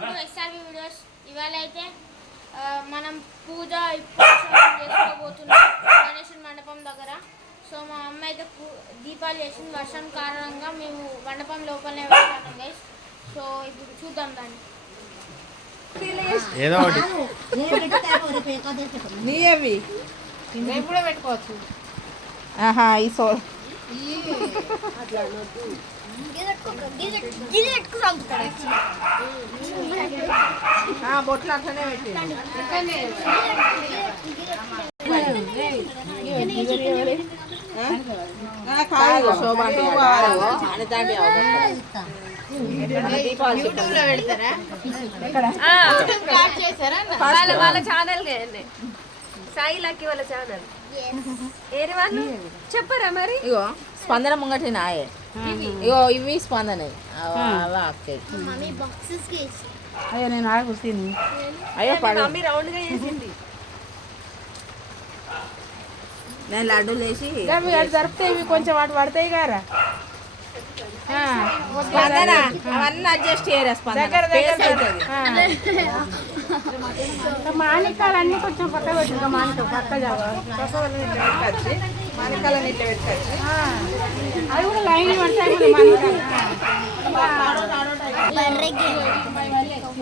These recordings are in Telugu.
Welcome to SRV videos. ఇవాళ అయితే మనం పూజ చేసుకోబోతున్నాం గణేశుడి మండపం దగ్గర. సో మా అమ్మ అయితే దీపాలు చేసింది. వర్షం కారణంగా మేము మండపం లోపలనే వెళ్తాం గైస్. సో ఇప్పుడు చూద్దాం దాన్ని. ఏదో ఒకటి నీవి మేము కూడా పెట్టుకోవచ్చు. ఆహా ఈ సో బొట్లు అట్లనే పెట్టి వాళ్ళ ఛానల్ సాయి లక్కీ వాళ్ళ ఛానల్ ఏరి వాళ్ళు చెప్పరా మరి. ఇగో స్పందన ముంగటి నాయే, ఇగో ఇవి స్పందన అయ్యో నేను ఆగుతుంది. అయ్యో మమ్మీ రౌండ్ గా చేసింది. నేను లడ్డూలు వేసి జరిపితే ఇవి కొంచెం వాటి పడతాయి గారా. స్పందన అవన్నీ అడ్జస్ట్ చేయరా మాణికాలు అన్ని కొంచెం పక్క పెట్టుగా మాణిక పక్క మానికాలని ఇట్లా పెట్టుకోవచ్చు. అవి కూడా లైన్ పడతాయి.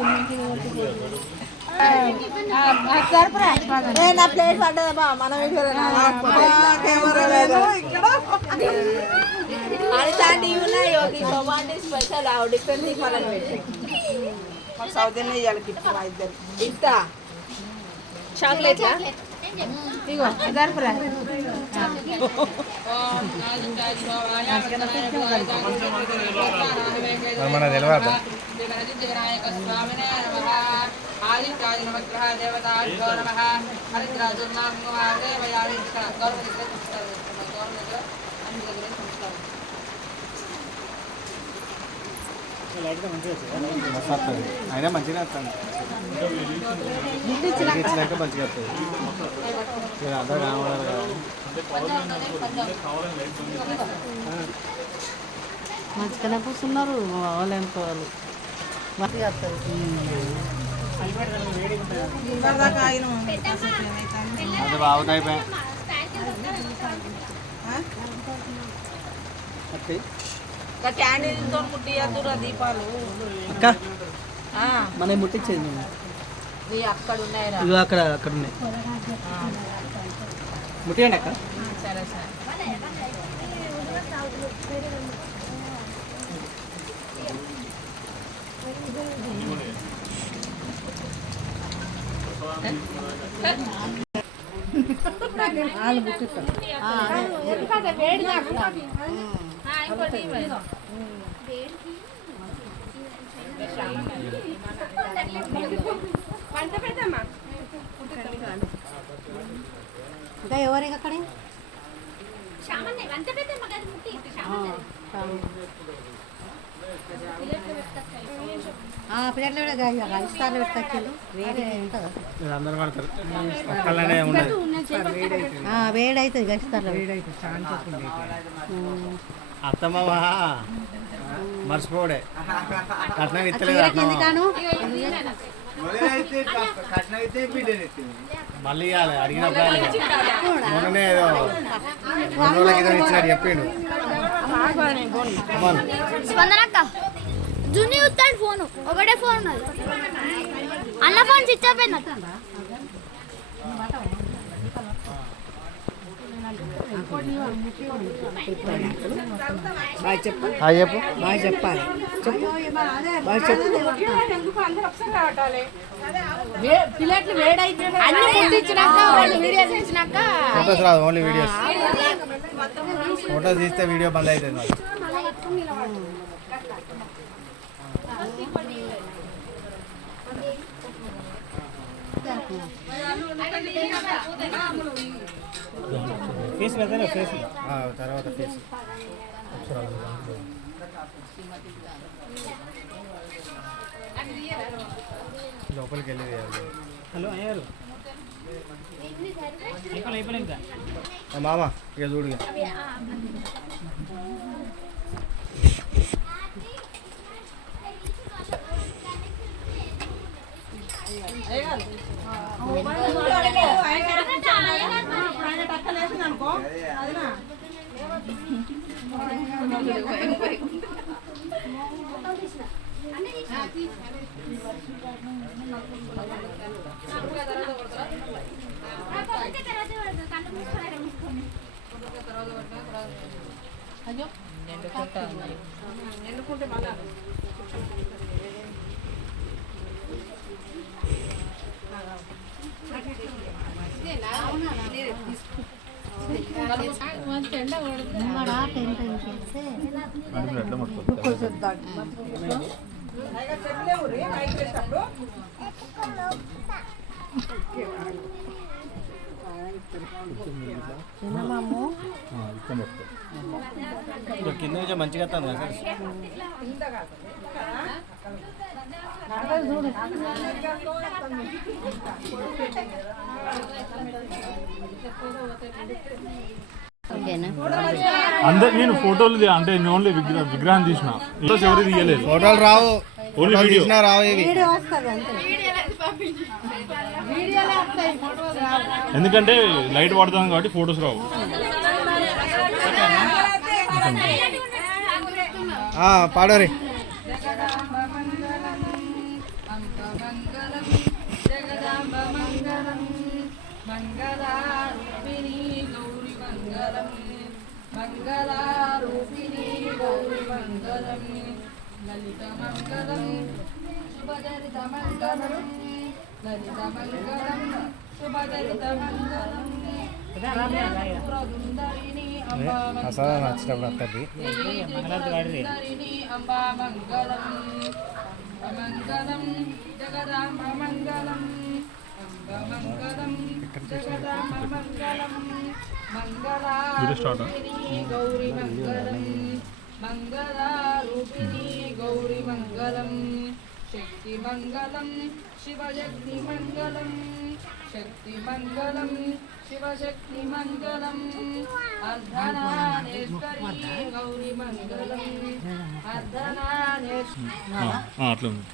మాణికాలు నా ప్లేట్ పడ్డదమ్మా మనం స్పెషల్ డిఫరెంట్ దీపాలను పెట్టి మాకు సౌత్ ఇండియన్ ఇవ్వాలి గిఫ్ట్ మా ఇద్దరు ఇస్తా చాక్లెట్ ఇగో జరుపురా. మన తెలియదు అయినా మంచిగా వస్తుంది. ఇచ్చినాక మంచిగా వస్తుంది. అందరూ కావాలి కదా. మంచిగానే కూర్చున్నారు వాళ్ళు అనుకోవాలి. అది బాగుతాయి క్యాండిల్తో ముట్టియద్దురా దీపాలు. మనం ముట్టించేది అక్కడ ఉన్నాయిరా, అక్కడ అక్కడ ఉన్నాయి. ముట్టియండి అక్క. సరే సరే ఇంకా ఎవరికి అక్కడ ప్లేట్లు ఇస్తాను పెట్టుకొచ్చారు. అందరూ పడతారు. పక్కనే ఉండదు. వేడి అవుతుంది గడిస్తారు. అత్తమ్మవా మర్చిపోడే కట్నం ఇస్తలేదు. మళ్ళీ ఇవ్వాలి అడిగినప్పుడు. మొన్ననే ఏదో 2 రోజుల క్రితం ఇచ్చినట్టు చెప్పిండు. స్పందనక్క జూని ఉత్తాడు ఫోను ఒకటే ఫోన్ ఉన్నది. అన్న ఫోన్ స్విచ్ ఆఫ్ అయింది. బాయ్ చెప్పు, హాయ్ చెప్పు. బాయ్ చెప్పాలి. బాయ్ చెప్పు. ప్లేట్లు వేడైతే అన్ని ముట్టించినాక వీడియో తీసినాక ఫోటోస్ రాదు, ఓన్లీ వీడియోస్. ఫోటోస్ తీస్తే వీడియో బంద్ అవుతుంది మరి. ఫేస్ ఫేస్ తర్వాత ఫేస్ లోపలికి వెళ్ళి హలో అయ్యారు మామ ఇక చూడు ఆయన టక్కలేసింది అనుకో అదినా ఎన్నుకుంటే మళ్ళా చెప్పలేవు రే మైక్ వేసినప్పుడు కింద నుంచి మంచిగా వస్తాను కదా అందరు నేను ఫోటోలు అంటే నేను ఓన్లీ విగ్రహం తీసిన ఫోటోస్ ఎవరు తీయలేదు. ఫోటోలు రావు, ఓన్లీ వీడియో రావు ఇవి. ఎందుకంటే లైట్ పడుతుంది కాబట్టి ఫోటోస్ రావు. పాడోరి మంగళారూపిణి గౌరి మంగళం లలిత మంగళం శుభచరిత మంగళం లలిత మంగళం శుభచరిత మంగళం సుందరిని అంబా మంగళం అమంగళం జగదాంబ మంగళం మంగళం జగదాంబ మంగళం మంగళారూపిణి గౌరి మంగళం మంగళారూపిణి గౌరి మంగళం శక్తి మంగళం శివశక్తి మంగళం శక్తి మంగళం శివశక్తి మంగళం అర్ధనానేశ్వరి గౌరి మంగళం అర్ధనానేశ్వరి అట్లా ఉంది.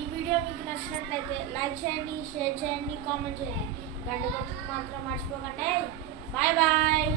ఈ వీడియో మీకు నచ్చినట్లయితే లైక్ చేయండి, షేర్ చేయండి, కామెంట్ చేయండి. గంట కొట్టుకు మాత్రం మర్చిపోకండి. Bye bye.